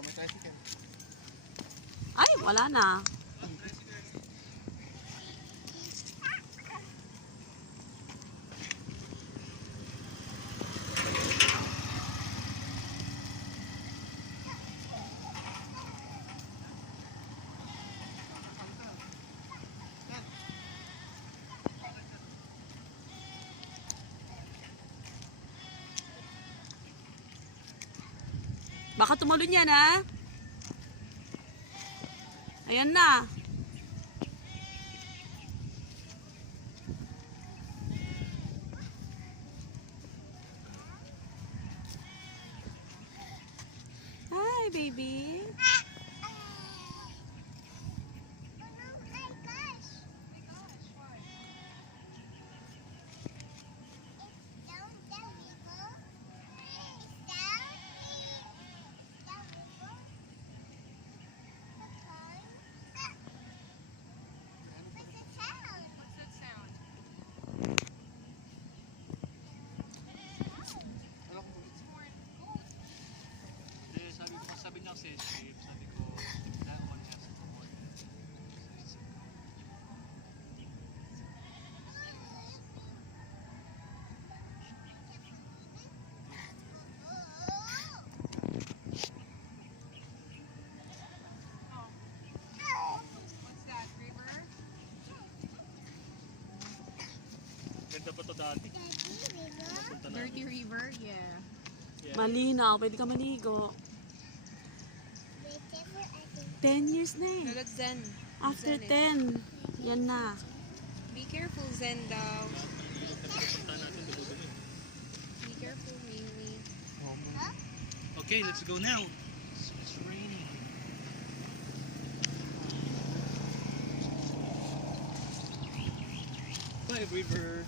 Oh, may tricycle. Ay, wala na. Baka tumulon yan, ha? Ayan na. Hi, baby. Sabi niya kasi, sabi ko, that one has to go. What's that, river? Ganda pa to dati. Napunta na. Dirty river? Yeah. Yeah. Malinaw. Pwede ka maligo. 10 years na eh. No, that's Zen. After Zen 10. Yan na. Be careful, Zen daw. Punta natin dudumi. Be careful, Mimi. Okay, let's go now. It's raining. Bye, river.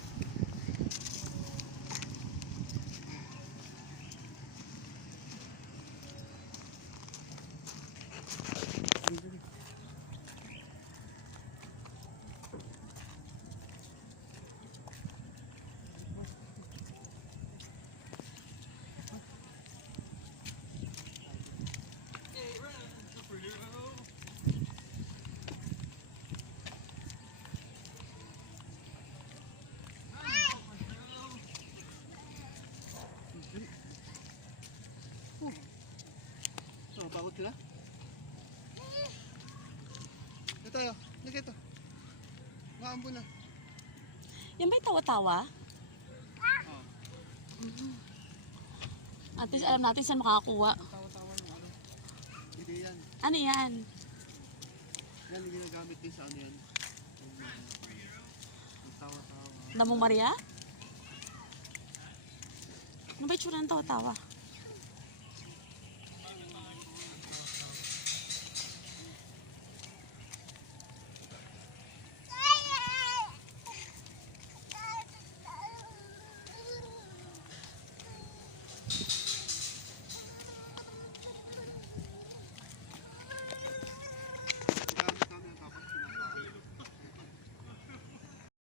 So, bakit sila? Ito tayo. Lagi ito. Maambo na. Yan ba yung tawa-tawa? Oh. At least alam natin saan makakakuha. Tawa-tawa ng ano. Hindi yan. Ano yan? Yan yung ginagamit din sa ano yan. Yung tawa-tawa. Damo Maria? Ano ba yung tsura ng tawa-tawa?